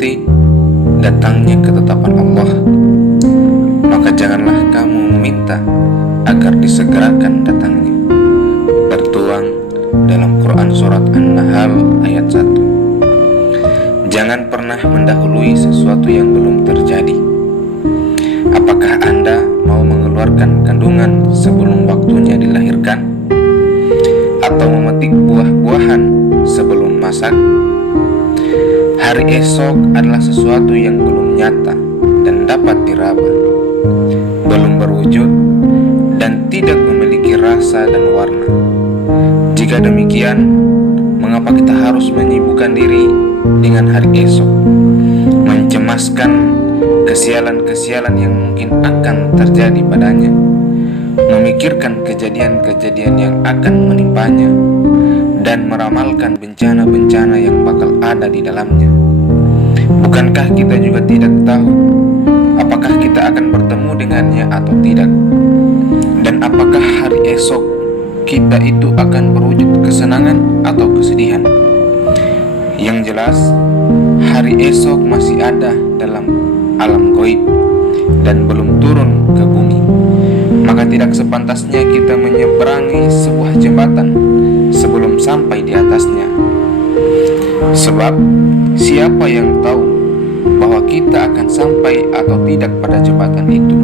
pasti datangnya ketetapan Allah, maka janganlah kamu meminta agar disegerakan datangnya. Tertuang dalam Quran Surat An-Nahl ayat 1. Jangan pernah mendahului sesuatu yang belum terjadi. Apakah Anda mau mengeluarkan kandungan sebelum waktunya dilahirkan? Atau memetik buah-buahan sebelum masak? Hari esok adalah sesuatu yang belum nyata dan dapat diraba, belum berwujud dan tidak memiliki rasa dan warna. Jika demikian, mengapa kita harus menyibukkan diri dengan hari esok, mencemaskan kesialan-kesialan yang mungkin akan terjadi padanya, memikirkan kejadian-kejadian yang akan menimpanya, dan meramalkan bencana-bencana yang bakal ada di dalamnya? Bukankah kita juga tidak tahu apakah kita akan bertemu dengannya atau tidak? Dan apakah hari esok kita itu akan berwujud kesenangan atau kesedihan? Yang jelas, hari esok masih ada dalam alam gaib dan belum turun ke bumi. Maka tidak sepantasnya kita menyeberangi sebuah jembatan sebelum sampai di atasnya. Sebab siapa yang tahu bahwa kita akan sampai atau tidak pada jembatan itu?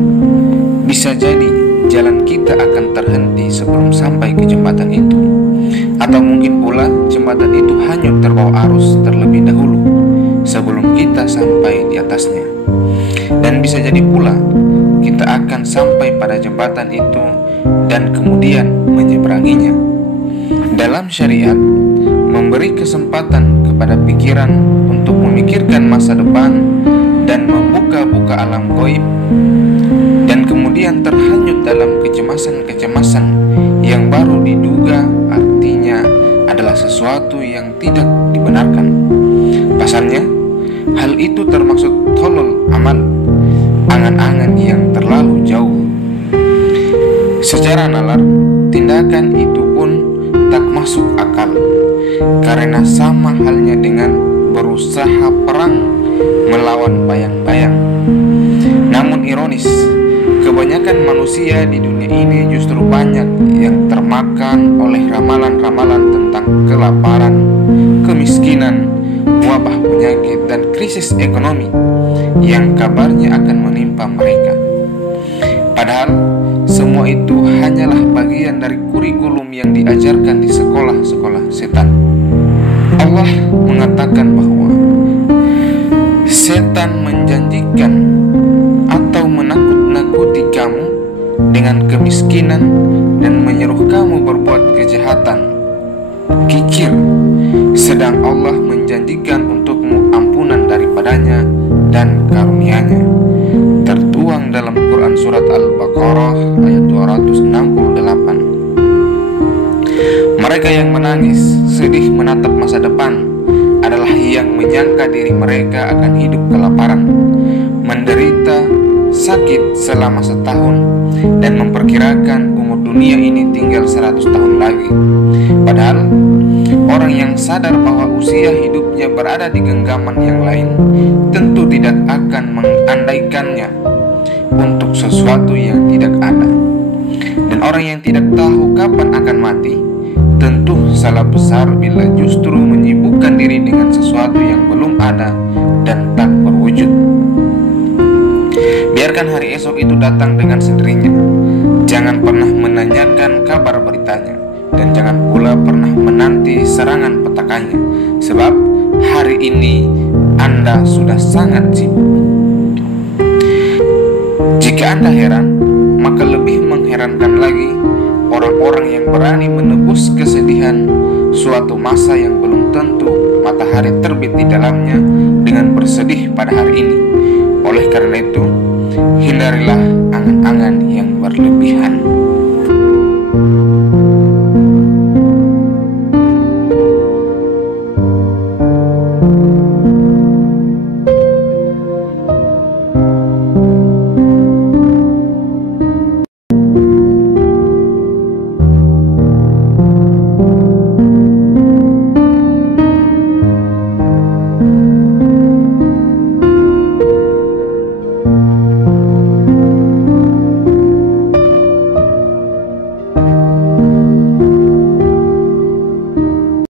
Bisa jadi jalan kita akan terhenti sebelum sampai ke jembatan itu, atau mungkin pula jembatan itu hanyut terbawa arus terlebih dahulu sebelum kita sampai di atasnya. Dan bisa jadi pula kita akan sampai pada jembatan itu dan kemudian menyeberanginya. Dalam syariat, memberi kesempatan kepada pikiran untuk memikirkan masa depan dan membuka-buka alam gaib, dan kemudian terhanyut dalam kecemasan-kecemasan yang baru diduga, artinya adalah sesuatu yang tidak dibenarkan. Pasalnya, hal itu termasuk tolol amal, angan-angan yang terlalu jauh. Secara nalar, tindakan itu pun tak masuk akal, karena sama halnya dengan berusaha perang melawan bayang-bayang. Namun ironis, kebanyakan manusia di dunia ini justru banyak yang termakan oleh ramalan-ramalan tentang kelaparan, kemiskinan, wabah penyakit, dan krisis ekonomi yang kabarnya akan menimpa mereka. Padahal semua itu hanyalah bagian dari kurikulum yang diajarkan di sekolah-sekolah setan. Allah mengatakan bahwa setan menjanjikan atau menakut-nakuti kamu dengan kemiskinan dan menyuruh kamu berbuat kejahatan, kikir, sedang Allah menjanjikan untukmu ampunan daripadanya dan karunia-Nya. Tertuang dalam Quran Surat Al-Baqarah ayat 268. Mereka yang menangis, sedih menatap masa depan adalah yang menyangka diri mereka akan hidup kelaparan, menderita sakit selama setahun, dan memperkirakan umur dunia ini tinggal 100 tahun lagi. Padahal orang yang sadar bahwa usia hidupnya berada di genggaman yang lain tentu tidak akan mengandaikannya untuk sesuatu yang tidak ada. Dan orang yang tidak tahu kapan akan mati tentu salah besar bila justru menyibukkan diri dengan sesuatu yang belum ada dan tak berwujud. Biarkan hari esok itu datang dengan sendirinya. Jangan pernah menanyakan kabar beritanya, dan jangan pula pernah menanti serangan petakannya, sebab hari ini Anda sudah sangat sibuk. Jika Anda heran, maka lebih mengherankan lagi orang-orang yang berani menebus kesedihan suatu masa yang belum tentu matahari terbit di dalamnya dengan bersedih pada hari ini. Oleh karena itu, hindarilah angan-angan yang berlebihan.